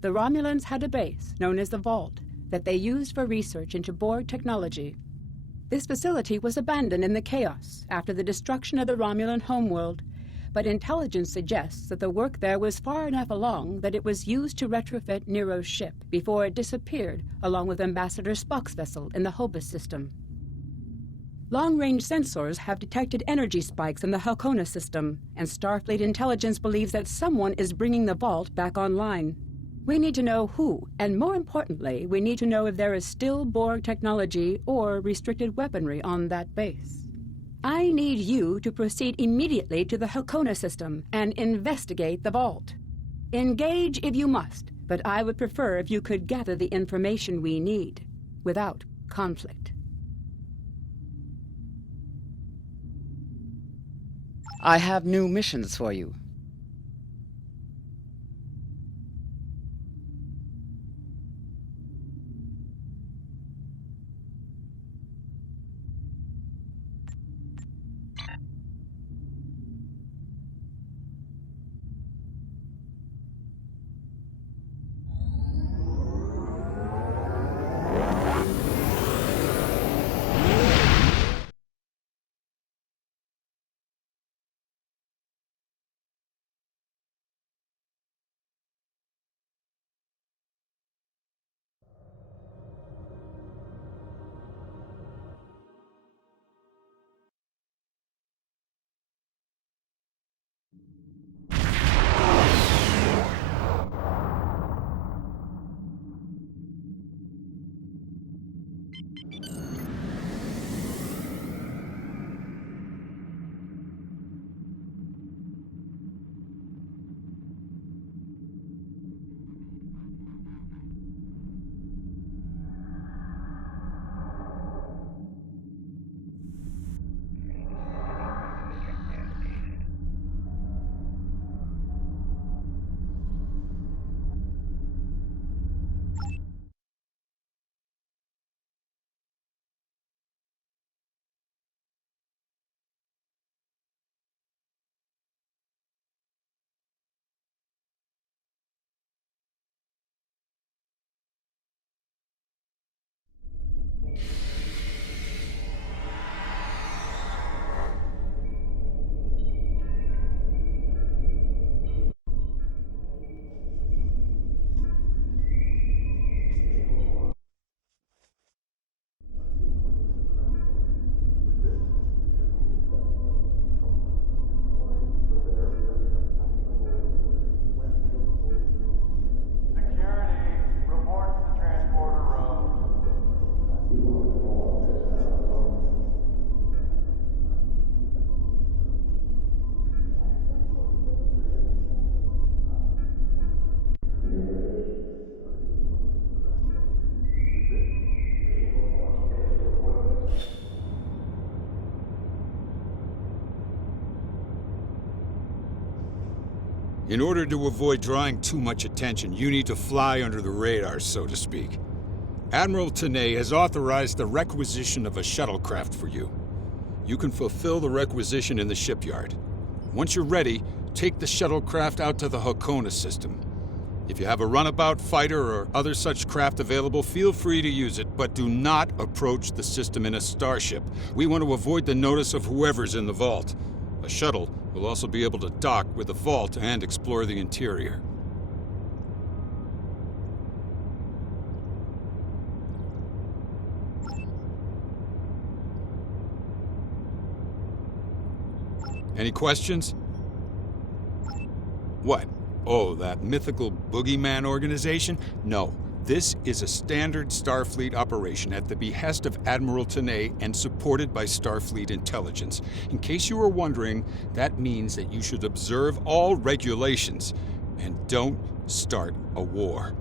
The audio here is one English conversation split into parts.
the Romulans had a base known as the Vault that they used for research into Borg technology. This facility was abandoned in the chaos after the destruction of the Romulan homeworld, but intelligence suggests that the work there was far enough along that it was used to retrofit Nero's ship before it disappeared along with Ambassador Spock's vessel in the Hobus system. Long-range sensors have detected energy spikes in the Halcona system, and Starfleet intelligence believes that someone is bringing the Vault back online. We need to know who, and more importantly, we need to know if there is still Borg technology or restricted weaponry on that base. I need you to proceed immediately to the Halcona system and investigate the Vault. Engage if you must, but I would prefer if you could gather the information we need without conflict. I have new missions for you. In order to avoid drawing too much attention, you need to fly under the radar, so to speak. Admiral Tanay has authorized the requisition of a shuttlecraft for you. You can fulfill the requisition in the shipyard. Once you're ready, take the shuttlecraft out to the Halcona system. If you have a runabout fighter or other such craft available, feel free to use it, but do not approach the system in a starship. We want to avoid the notice of whoever's in the vault. A shuttle will also be able to dock with the vault and explore the interior. Any questions? What? Oh, that mythical boogeyman organization? No. This is a standard Starfleet operation at the behest of Admiral Tanay and supported by Starfleet intelligence. In case you were wondering, that means that you should observe all regulations and don't start a war.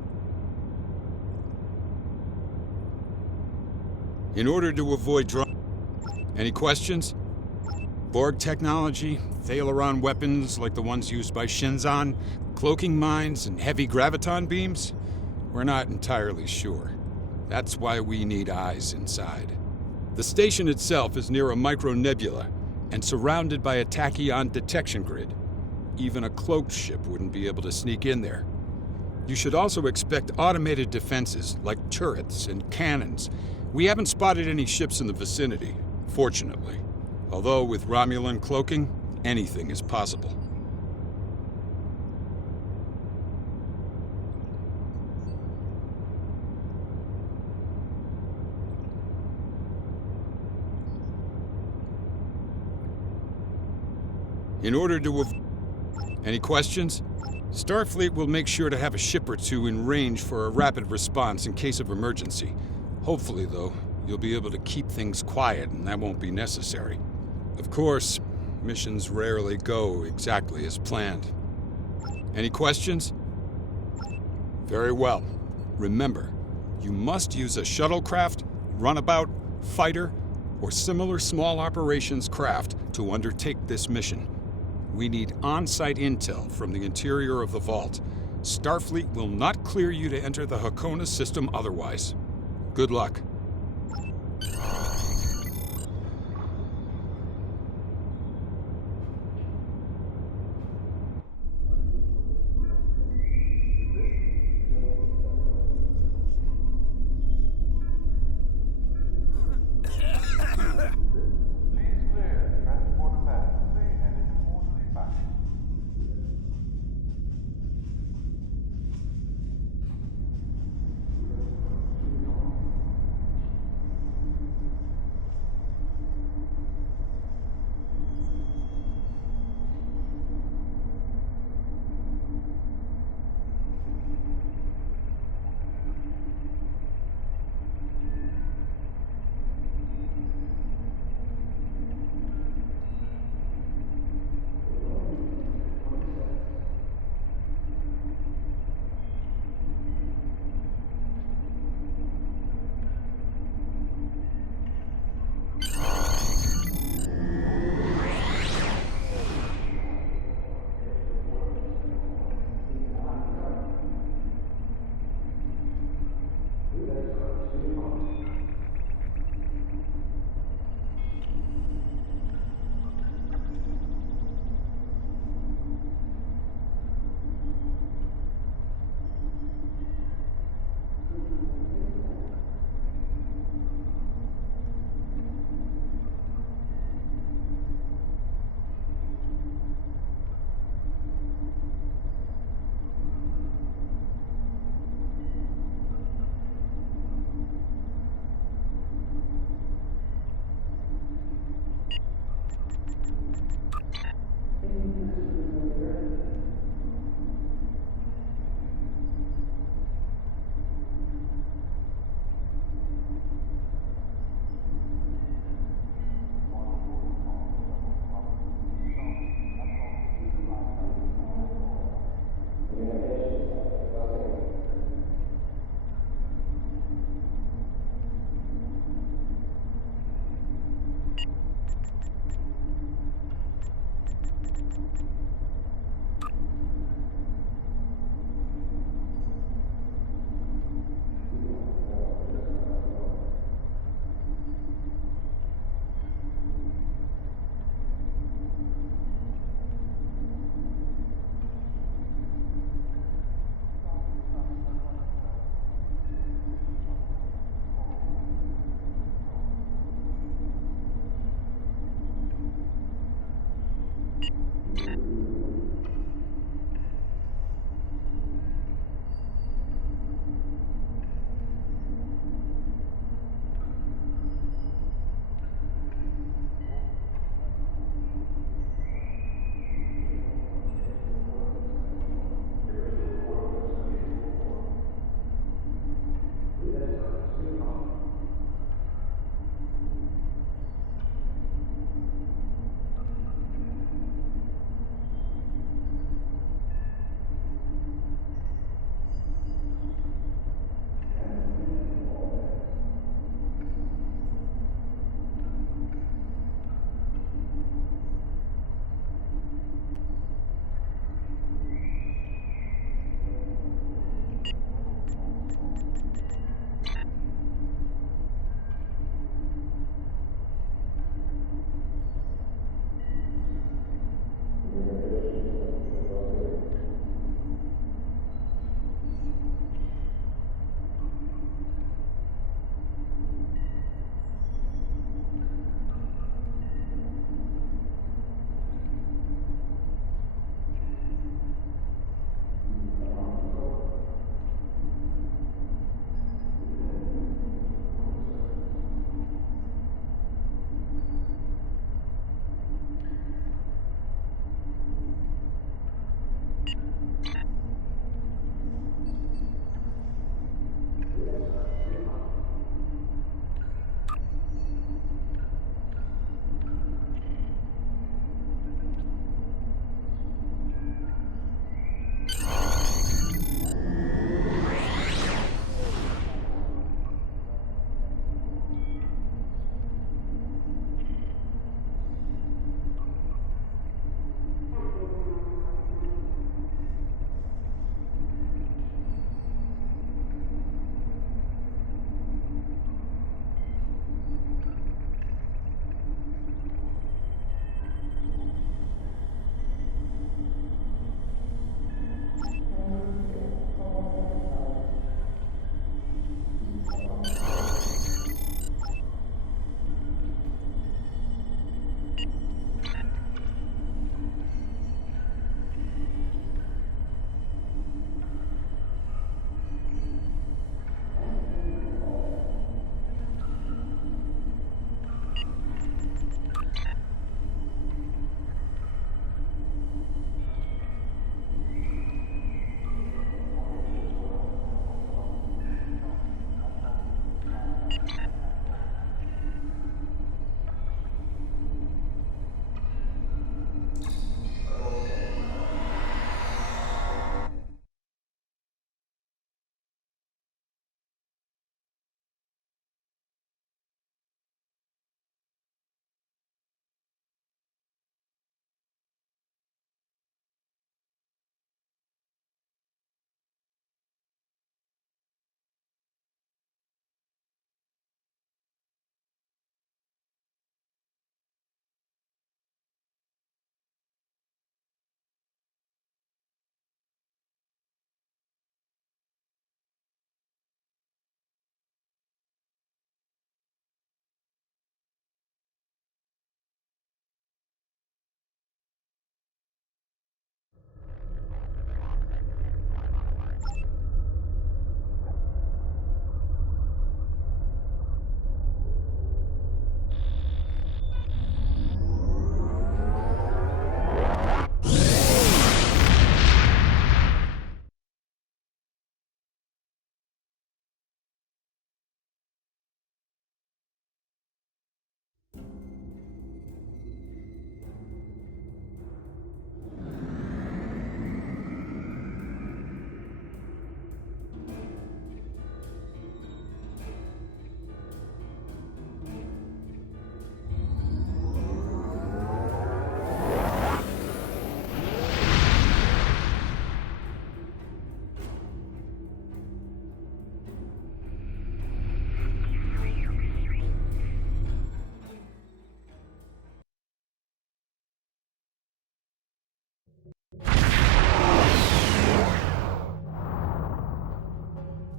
In order to avoid Any questions? Borg technology, Thalaron weapons like the ones used by Shenzan, cloaking mines, and heavy graviton beams? We're not entirely sure. That's why we need eyes inside. The station itself is near a micronebula and surrounded by a tachyon detection grid. Even a cloaked ship wouldn't be able to sneak in there. You should also expect automated defenses, like turrets and cannons. We haven't spotted any ships in the vicinity, fortunately. Although, with Romulan cloaking, anything is possible. In order to Any questions? Starfleet will make sure to have a ship or two in range for a rapid response in case of emergency. Hopefully, though, you'll be able to keep things quiet and that won't be necessary. Of course, missions rarely go exactly as planned. Any questions? Very well. Remember, you must use a shuttlecraft, runabout, fighter, or similar small operations craft to undertake this mission. We need on-site intel from the interior of the vault. Starfleet will not clear you to enter the Hakona system otherwise. Good luck.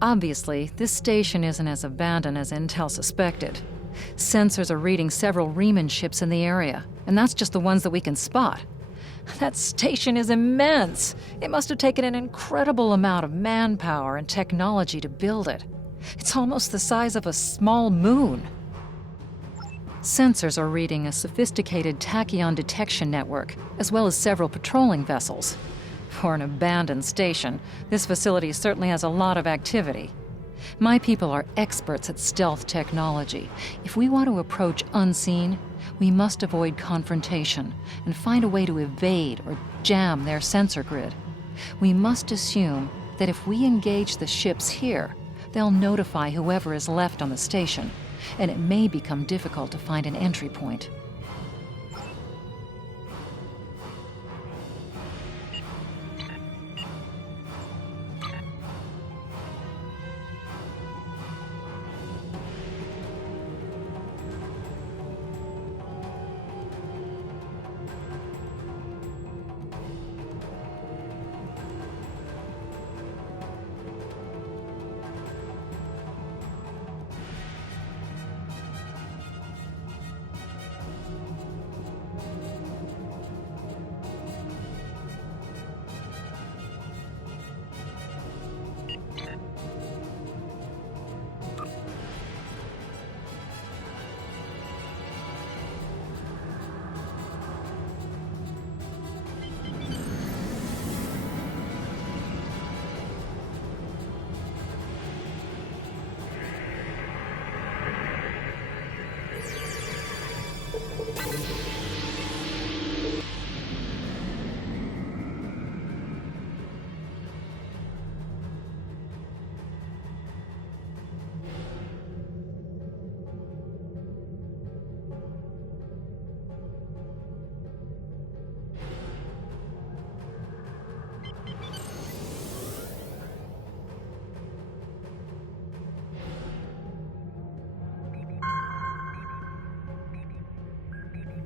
Obviously, this station isn't as abandoned as Intel suspected. Sensors are reading several Riemann ships in the area, and that's just the ones that we can spot. That station is immense. It must have taken an incredible amount of manpower and technology to build it. It's almost the size of a small moon. Sensors are reading a sophisticated tachyon detection network, as well as several patrolling vessels. For an abandoned station, this facility certainly has a lot of activity. My people are experts at stealth technology. If we want to approach unseen, we must avoid confrontation and find a way to evade or jam their sensor grid. We must assume that if we engage the ships here, they'll notify whoever is left on the station, and it may become difficult to find an entry point.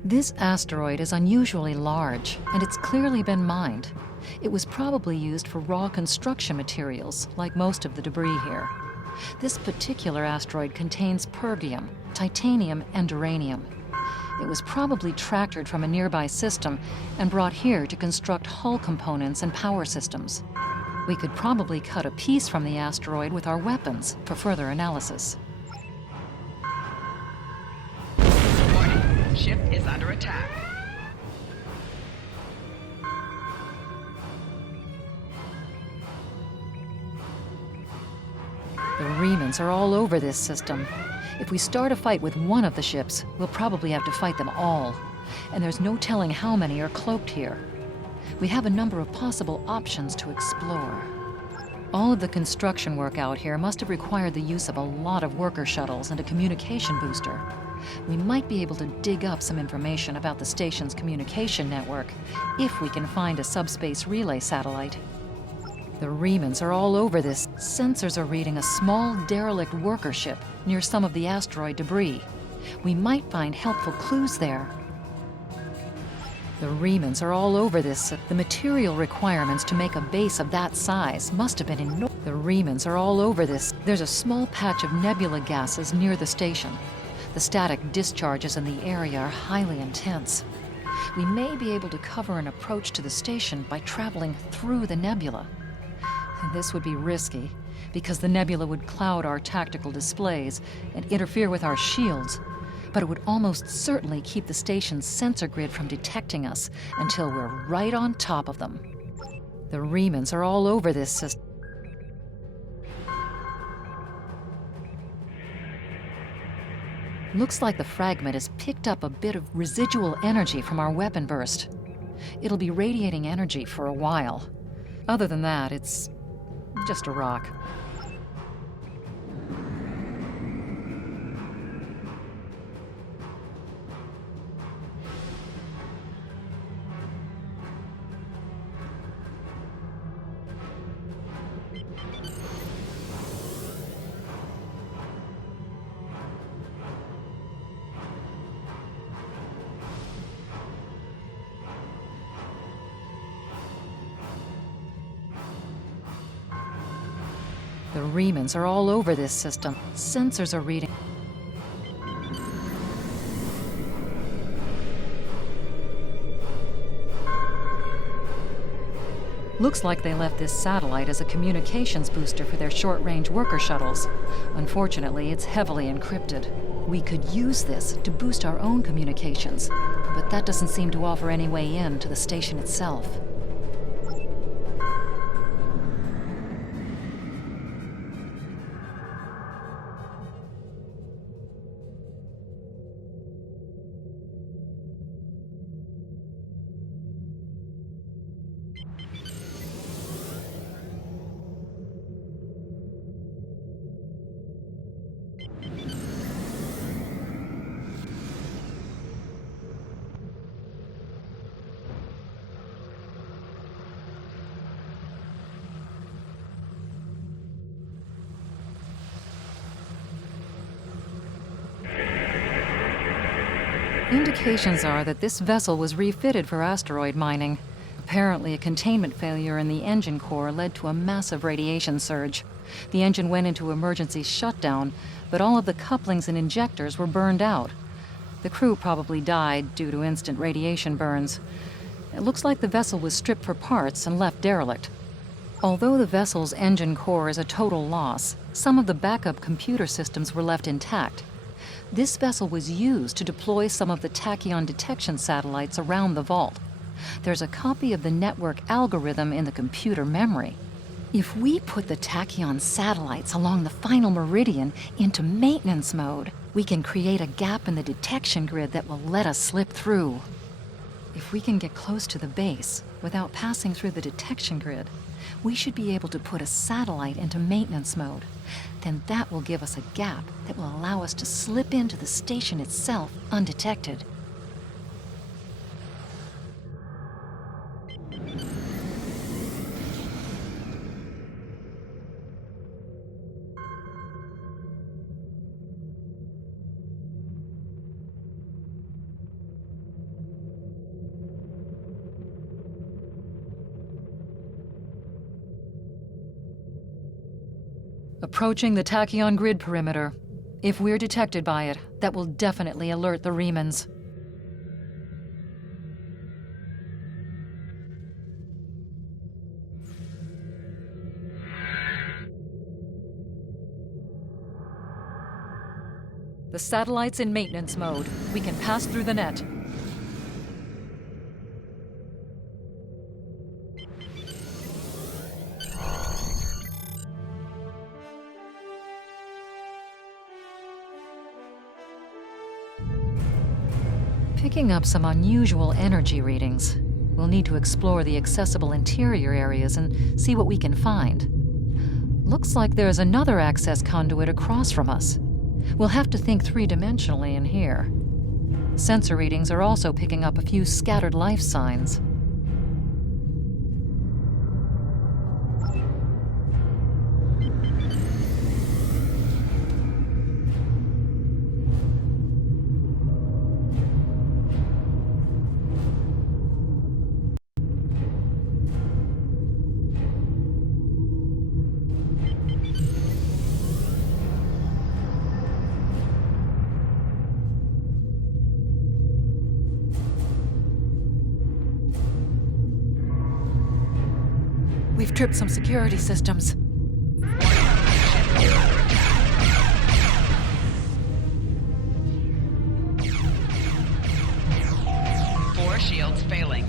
This asteroid is unusually large, and it's clearly been mined. It was probably used for raw construction materials, like most of the debris here. This particular asteroid contains pergium, titanium, and uranium. It was probably tractored from a nearby system and brought here to construct hull components and power systems. We could probably cut a piece from the asteroid with our weapons for further analysis. Ship is under attack. The Riemanns are all over this system. If we start a fight with one of the ships, we'll probably have to fight them all. And there's no telling how many are cloaked here. We have a number of possible options to explore. All of the construction work out here must have required the use of a lot of worker shuttles and a communication booster. We might be able to dig up some information about the station's communication network if we can find a subspace relay satellite. The Riemanns are all over this. Sensors are reading a small derelict worker ship near some of the asteroid debris. We might find helpful clues there. The Riemanns are all over this. The material requirements to make a base of that size must have been enormous. The Riemanns are all over this. There's a small patch of nebula gases near the station. The static discharges in the area are highly intense. We may be able to cover an approach to the station by traveling through the nebula. This would be risky, because the nebula would cloud our tactical displays and interfere with our shields, but it would almost certainly keep the station's sensor grid from detecting us until we're right on top of them. The Riemanns are all over this system. Looks like the fragment has picked up a bit of residual energy from our weapon burst. It'll be radiating energy for a while. Other than that, it's just a rock. The remnants are all over this system. Sensors are reading. Looks like they left this satellite as a communications booster for their short-range worker shuttles. Unfortunately, it's heavily encrypted. We could use this to boost our own communications, but that doesn't seem to offer any way in to the station itself. Indications are that this vessel was refitted for asteroid mining. Apparently, a containment failure in the engine core led to a massive radiation surge. The engine went into emergency shutdown, but all of the couplings and injectors were burned out. The crew probably died due to instant radiation burns. It looks like the vessel was stripped for parts and left derelict. Although the vessel's engine core is a total loss, some of the backup computer systems were left intact. This vessel was used to deploy some of the tachyon detection satellites around the vault. There's a copy of the network algorithm in the computer memory. If we put the tachyon satellites along the final meridian into maintenance mode, we can create a gap in the detection grid that will let us slip through. If we can get close to the base without passing through the detection grid, we should be able to put a satellite into maintenance mode. Then that will give us a gap that will allow us to slip into the station itself undetected. Approaching the tachyon grid perimeter. If we're detected by it, that will definitely alert the Remans. The satellite's in maintenance mode. We can pass through the net. Picking up some unusual energy readings. We'll need to explore the accessible interior areas and see what we can find. Looks like there's another access conduit across from us. We'll have to think three-dimensionally in here. Sensor readings are also picking up a few scattered life signs. We've tripped some security systems. Four shields failing.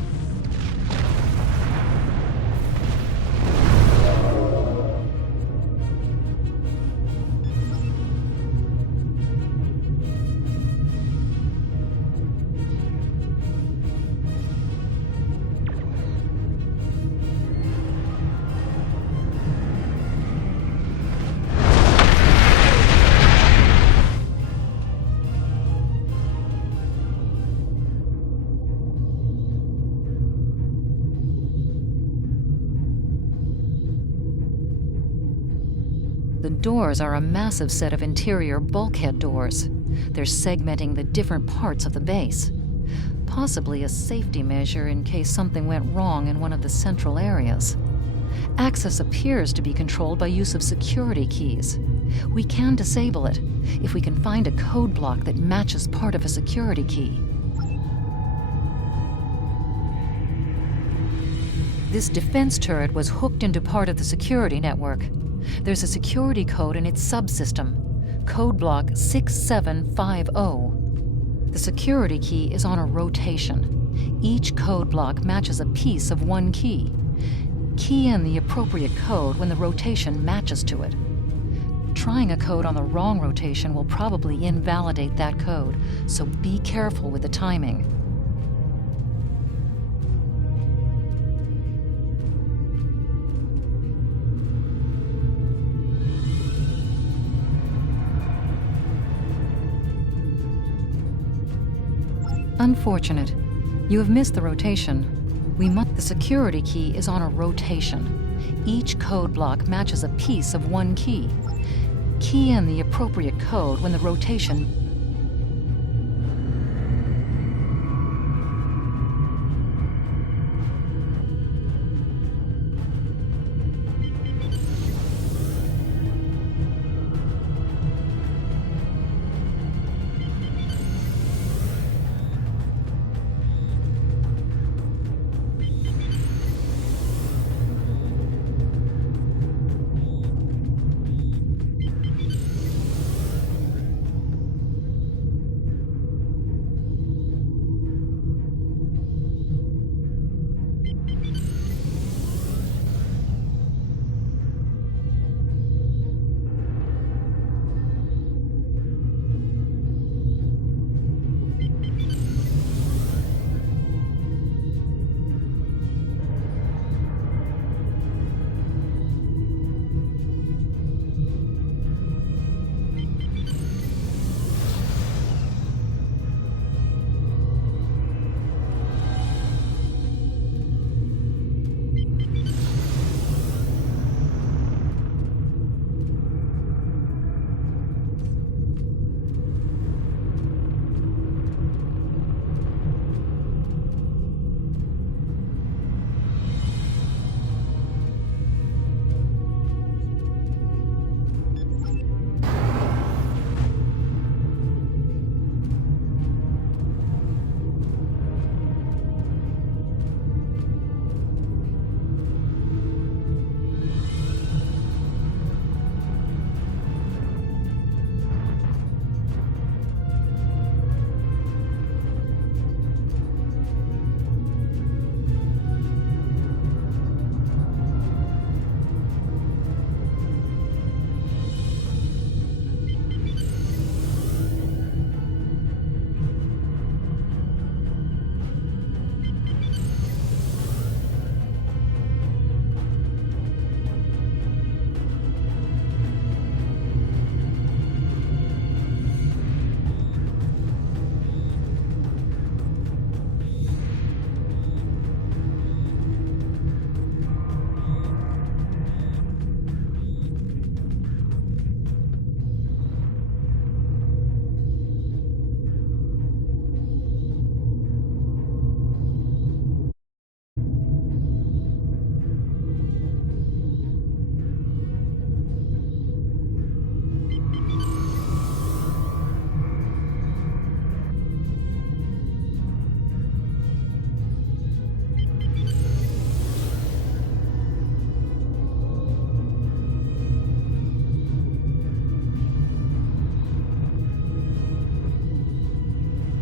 The doors are a massive set of interior bulkhead doors. They're segmenting the different parts of the base. Possibly a safety measure in case something went wrong in one of the central areas. Access appears to be controlled by use of security keys. We can disable it if we can find a code block that matches part of a security key. This defense turret was hooked into part of the security network. There's a security code in its subsystem, code block 6750. The security key is on a rotation. Each code block matches a piece of one key. Key in the appropriate code when the rotation matches to it. Trying a code on the wrong rotation will probably invalidate that code, so be careful with the timing. Unfortunate. You have missed the rotation. The security key is on a rotation. Each code block matches a piece of one key. Key in the appropriate code when the rotation.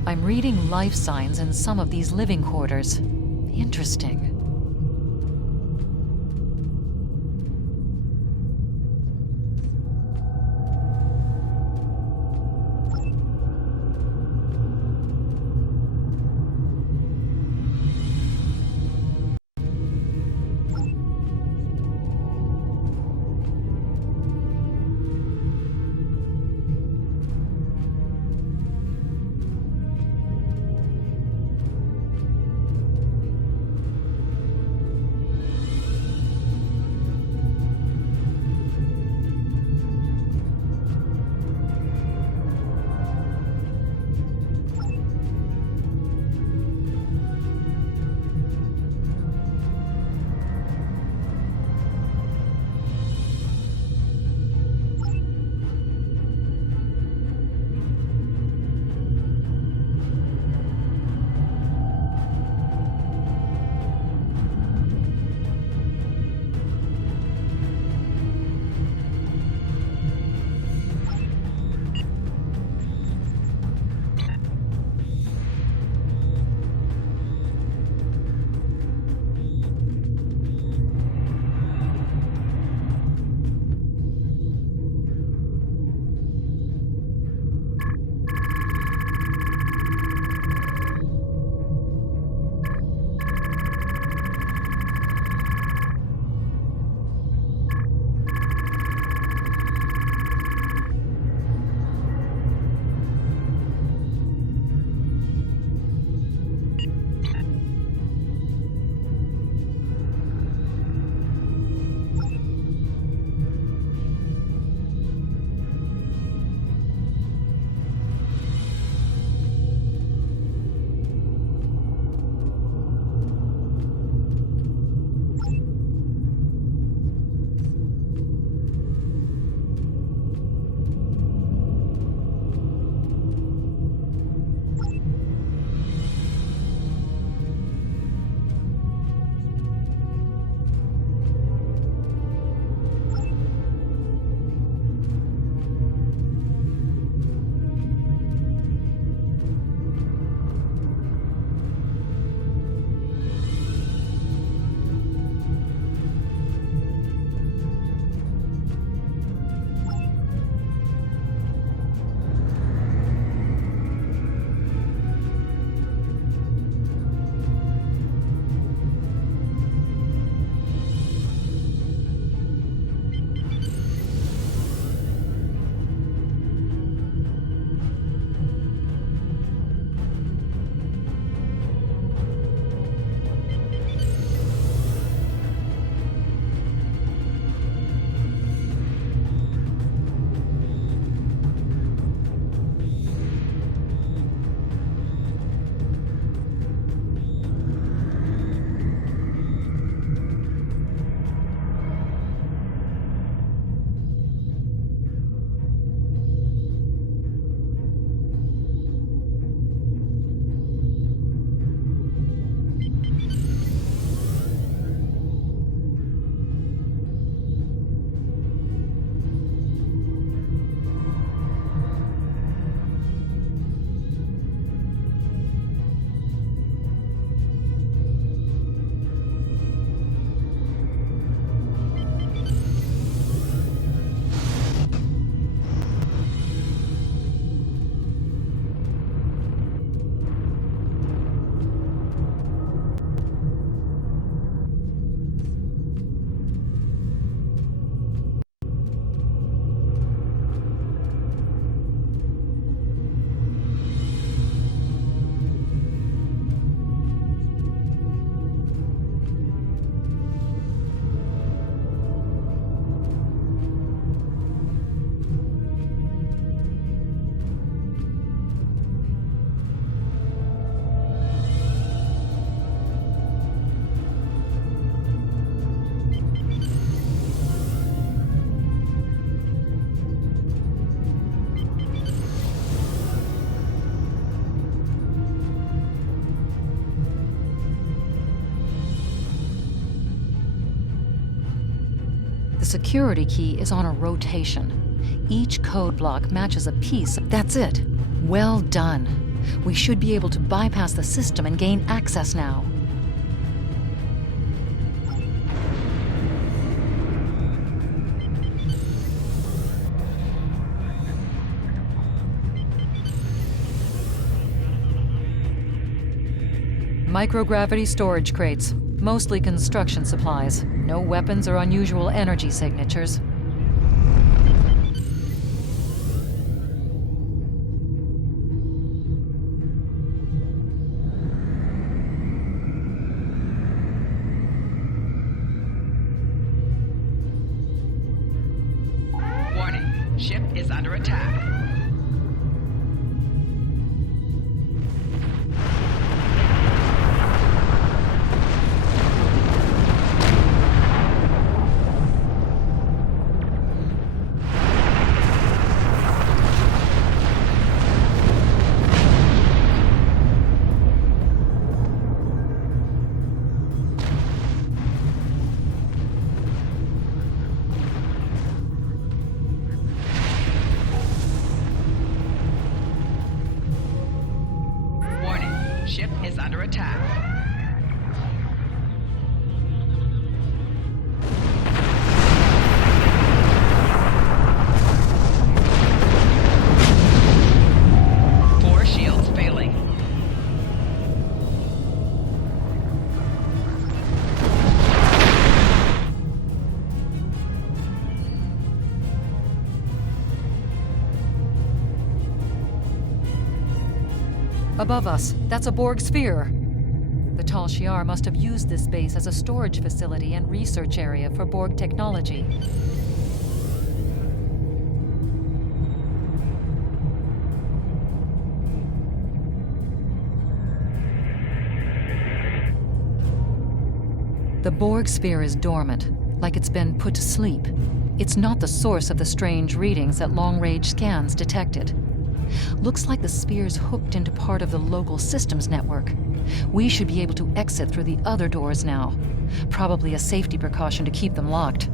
I'm reading life signs in some of these living quarters. Interesting. The security key is on a rotation. Each code block matches a piece. That's it. Well done. We should be able to bypass the system and gain access now. Microgravity storage crates, mostly construction supplies. No weapons or unusual energy signatures. Warning, ship is under attack. Warning, ship is under attack. Four shields failing. Above us, that's a Borg sphere. The Tal Shiar must have used this base as a storage facility and research area for Borg technology. The Borg sphere is dormant, like it's been put to sleep. It's not the source of the strange readings that long-range scans detected. Looks like the sphere's hooked into part of the local systems network. We should be able to exit through the other doors now. Probably a safety precaution to keep them locked.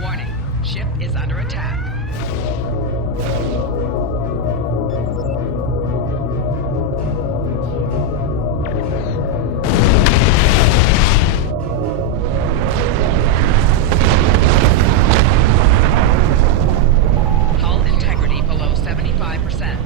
Warning, ship is under attack. Hull integrity below 75%.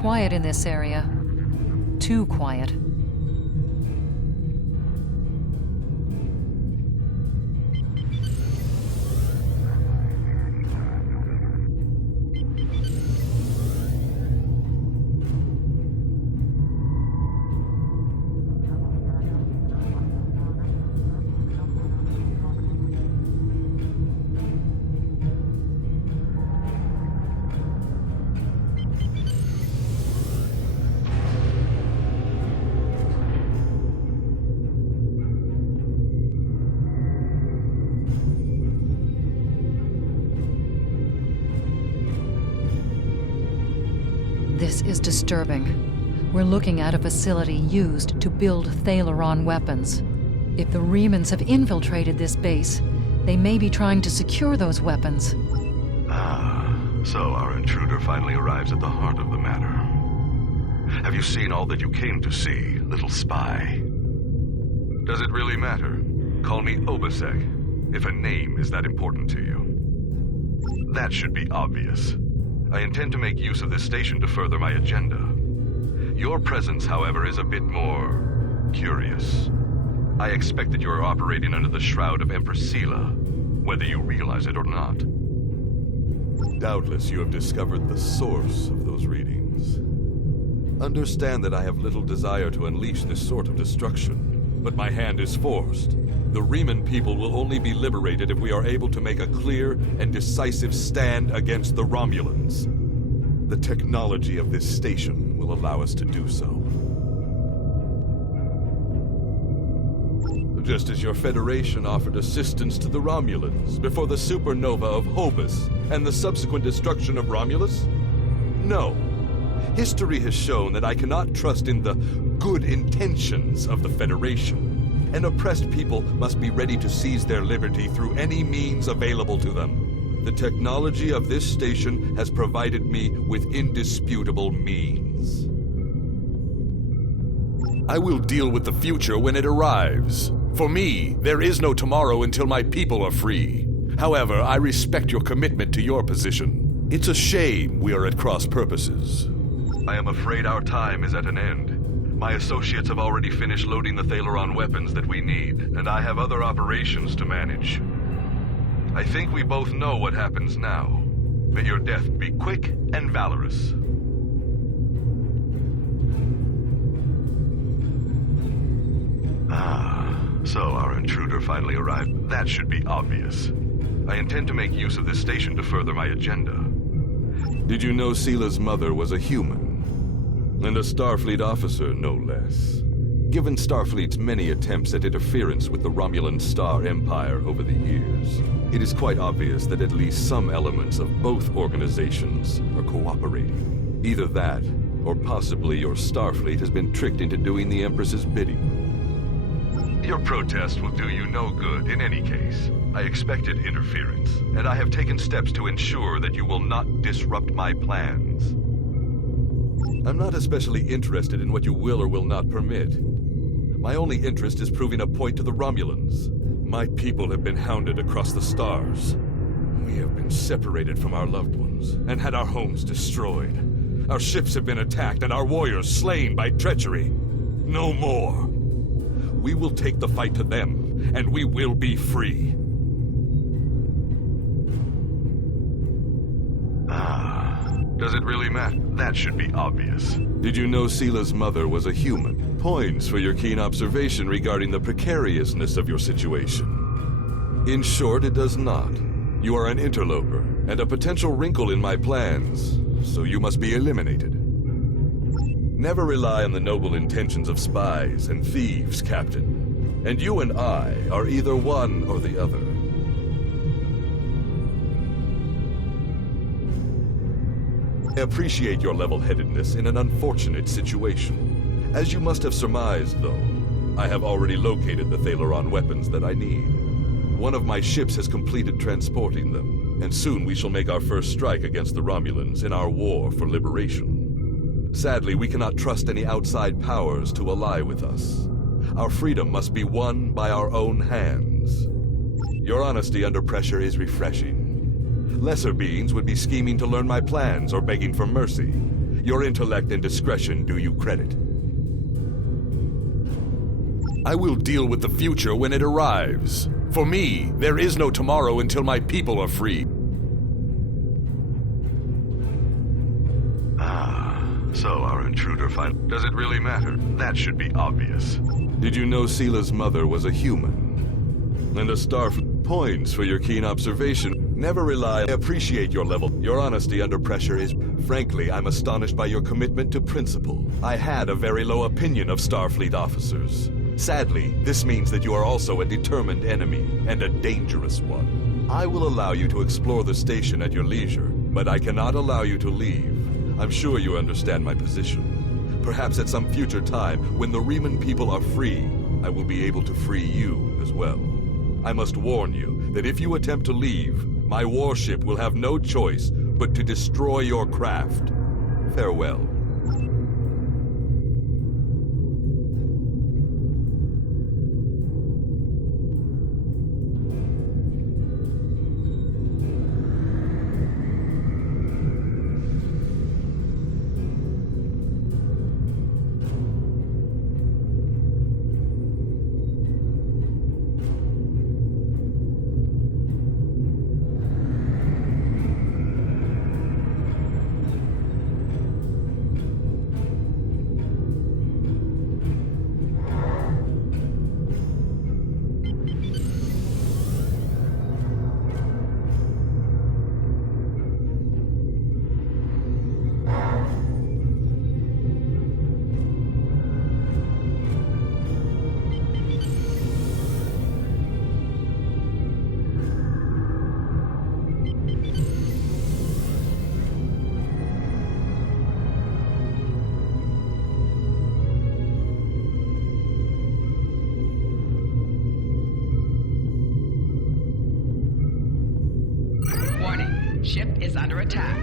Quiet in this area. Too quiet. This is disturbing. We're looking at a facility used to build Thalaron weapons. If the Remans have infiltrated this base, they may be trying to secure those weapons. Ah, so our intruder finally arrives at the heart of the matter. Have you seen all that you came to see, little spy? Does it really matter? Call me Obasek, if a name is that important to you. That should be obvious. I intend to make use of this station to further my agenda. Your presence, however, is a bit more curious. I expect that you are operating under the shroud of Empress Sela, whether you realize it or not. Doubtless you have discovered the source of those readings. Understand that I have little desire to unleash this sort of destruction, but my hand is forced. The Reman people will only be liberated if we are able to make a clear and decisive stand against the Romulans. The technology of this station will allow us to do so. Just as your Federation offered assistance to the Romulans before the supernova of Hobus and the subsequent destruction of Romulus? No. History has shown that I cannot trust in the good intentions of the Federation. An oppressed people must be ready to seize their liberty through any means available to them. The technology of this station has provided me with indisputable means. I will deal with the future when it arrives. For me, there is no tomorrow until my people are free. However, I respect your commitment to your position. It's a shame we are at cross purposes. I am afraid our time is at an end. My associates have already finished loading the Thalaron weapons that we need, and I have other operations to manage. I think we both know what happens now. May your death be quick and valorous. Ah, so our intruder finally arrived. That should be obvious. I intend to make use of this station to further my agenda. Did you know Sela's mother was a human? And a Starfleet officer, no less. Given Starfleet's many attempts at interference with the Romulan Star Empire over the years, it is quite obvious that at least some elements of both organizations are cooperating. Either that, or possibly your Starfleet has been tricked into doing the Empress's bidding. Your protest will do you no good in any case. I expected interference, and I have taken steps to ensure that you will not disrupt my plans. I'm not especially interested in what you will or will not permit. My only interest is proving a point to the Romulans. My people have been hounded across the stars. We have been separated from our loved ones and had our homes destroyed. Our ships have been attacked and our warriors slain by treachery. No more. We will take the fight to them, and we will be free. Does it really matter? That should be obvious. Did you know Sela's mother was a human? Points for your keen observation regarding the precariousness of your situation. In short, it does not. You are an interloper, and a potential wrinkle in my plans, so you must be eliminated. Never rely on the noble intentions of spies and thieves, Captain. And you and I are either one or the other. I appreciate your level-headedness in an unfortunate situation. As you must have surmised, though, I have already located the Thalaron weapons that I need. One of my ships has completed transporting them, and soon we shall make our first strike against the Romulans in our war for liberation. Sadly, we cannot trust any outside powers to ally with us. Our freedom must be won by our own hands. Your honesty under pressure is refreshing. Lesser beings would be scheming to learn my plans or begging for mercy. Your intellect and discretion do you credit. I will deal with the future when it arrives. For me, there is no tomorrow until my people are free. Ah, so our intruder finally... Does it really matter? That should be obvious. Did you know Sela's mother was a human? And a Starfleet? Points for your keen observation. Never rely. I appreciate your level. Your honesty under pressure is... Frankly, I'm astonished by your commitment to principle. I had a very low opinion of Starfleet officers. Sadly, this means that you are also a determined enemy, and a dangerous one. I will allow you to explore the station at your leisure, but I cannot allow you to leave. I'm sure you understand my position. Perhaps at some future time, when the Riemann people are free, I will be able to free you as well. I must warn you that if you attempt to leave, my warship will have no choice but to destroy your craft. Farewell. Warning, ship is under attack.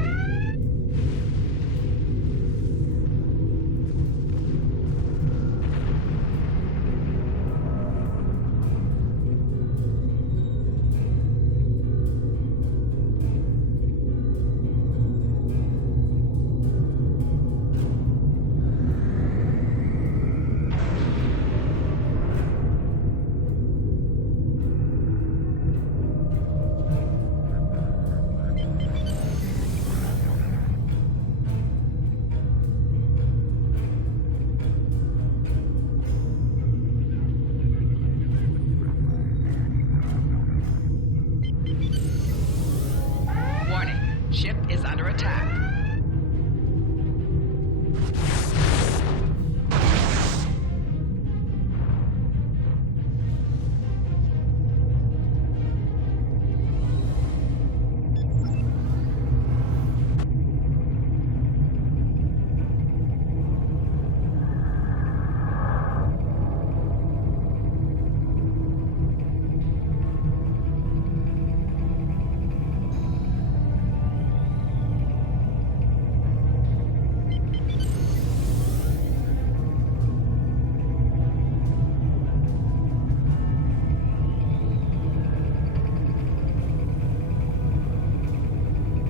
Warning, ship is under attack.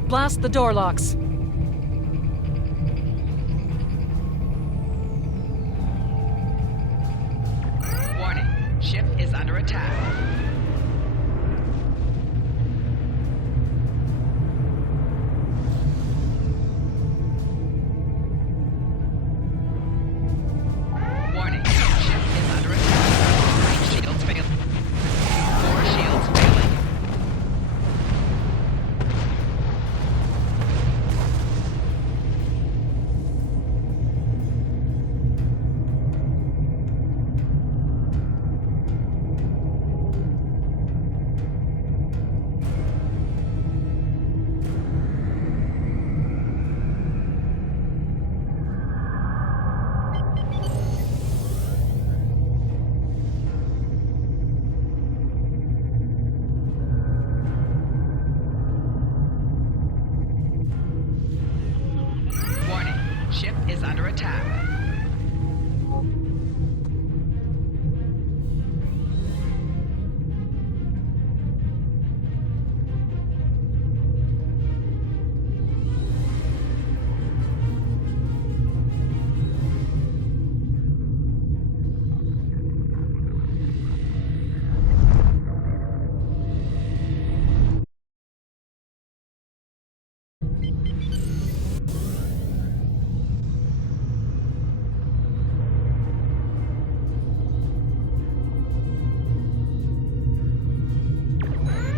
Blast the door locks. Warning, ship is under attack. Warning, ship is under attack. Shields failing. 4 shields failing. Warning, ship is under attack.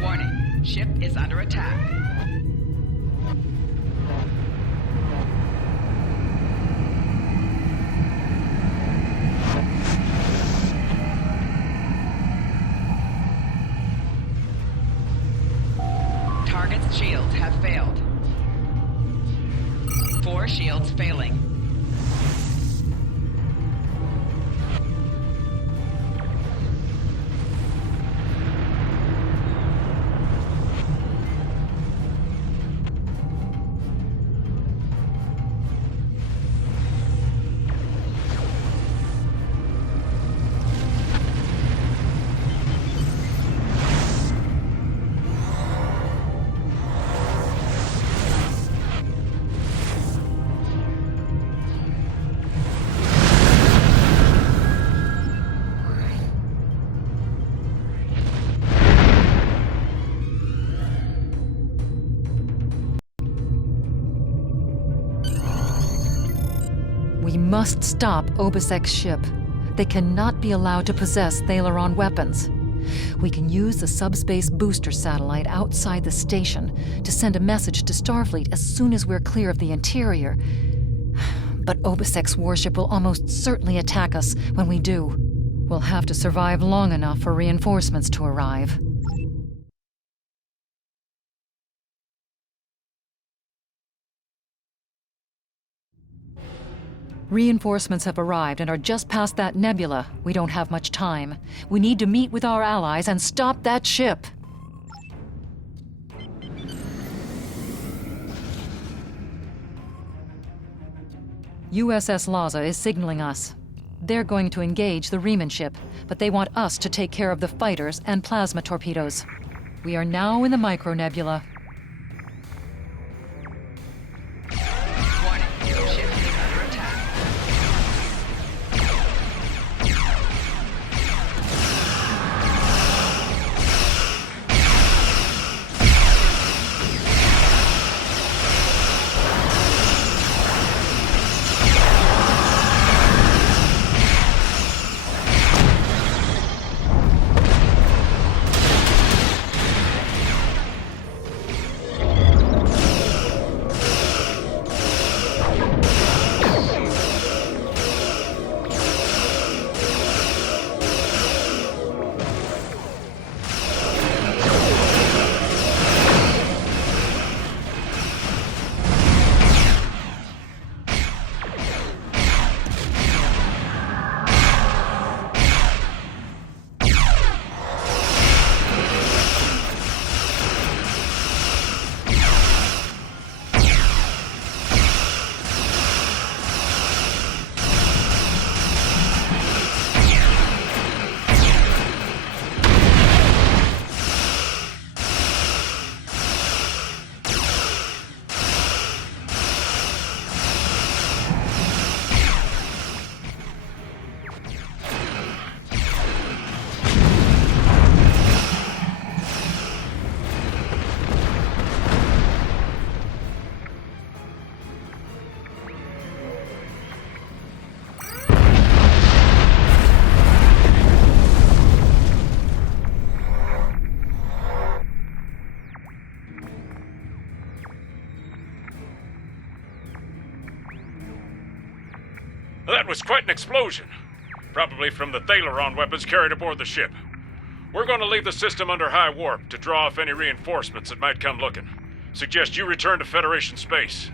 Warning, ship is under attack. Target's shields have failed. 4 shields failing. must stop Obisek's ship. They cannot be allowed to possess Thalaron weapons. We can use the subspace booster satellite outside the station to send a message to Starfleet as soon as we're clear of the interior. But Obisek's warship will almost certainly attack us when we do. We'll have to survive long enough for reinforcements to arrive. Reinforcements have arrived and are just past that nebula. We don't have much time. We need to meet with our allies and stop that ship. USS Laza is signaling us. They're going to engage the Riemann ship, but they want us to take care of the fighters and plasma torpedoes. We are now in the micronebula. Warning. Ship is under attack. That was quite an explosion. Probably from the Thalaron weapons carried aboard the ship. We're going to leave the system under high warp to draw off any reinforcements that might come looking. Suggest you return to Federation space.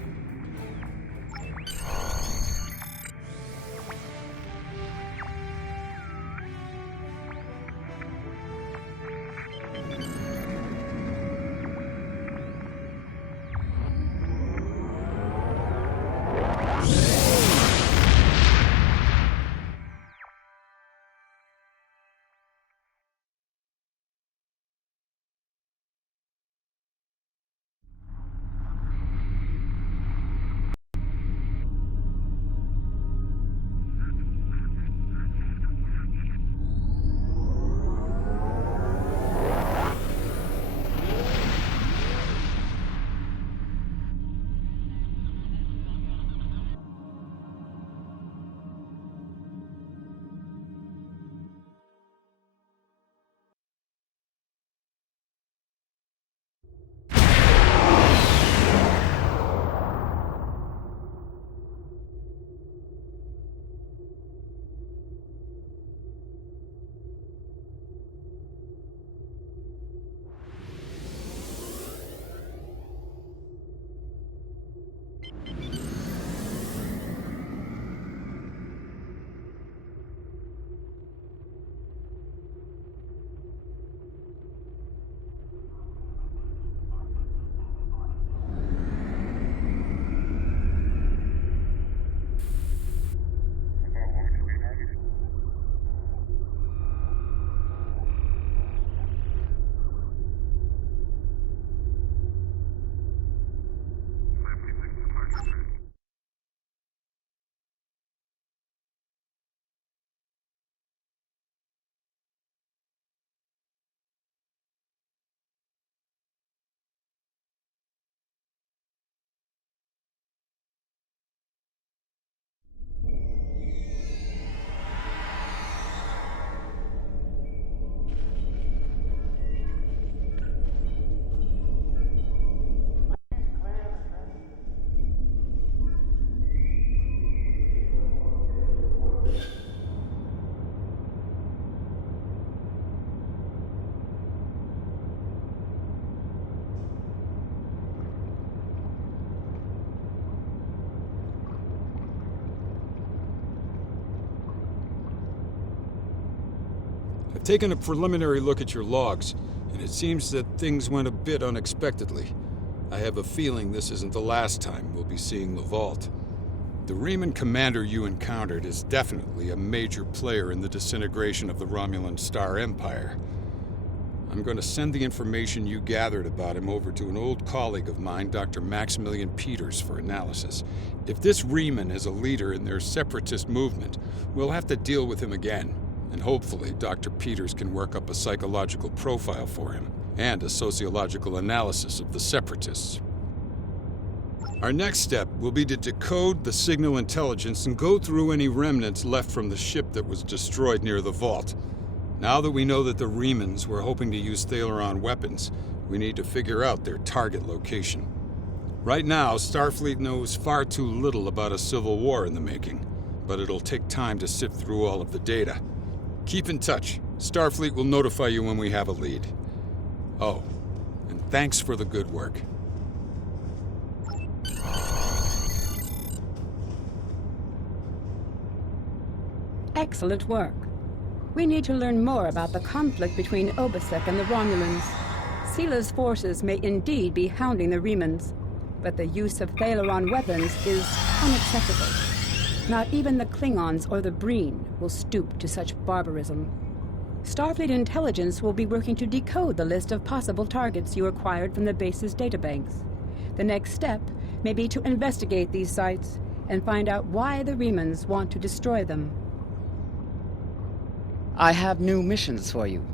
I've taken a preliminary look at your logs, and it seems that things went a bit unexpectedly. I have a feeling this isn't the last time we'll be seeing the Vault. The Reman commander you encountered is definitely a major player in the disintegration of the Romulan Star Empire. I'm going to send the information you gathered about him over to an old colleague of mine, Dr. Maximilian Peters, for analysis. If this Reman is a leader in their separatist movement, we'll have to deal with him again. And hopefully, Dr. Peters can work up a psychological profile for him, and a sociological analysis of the separatists. Our next step will be to decode the signal intelligence and go through any remnants left from the ship that was destroyed near the Vault. Now that we know that the Remans were hoping to use Thalaron weapons, we need to figure out their target location. Right now, Starfleet knows far too little about a civil war in the making, but it'll take time to sift through all of the data. Keep in touch. Starfleet will notify you when we have a lead. Oh, and thanks for the good work. Excellent work. We need to learn more about the conflict between Obasek and the Romulans. Sila's forces may indeed be hounding the Remans, but the use of Thalaron weapons is unacceptable. Not even the Klingons or the Breen will stoop to such barbarism. Starfleet intelligence will be working to decode the list of possible targets you acquired from the base's databanks. The next step may be to investigate these sites and find out why the Remans want to destroy them. I have new missions for you.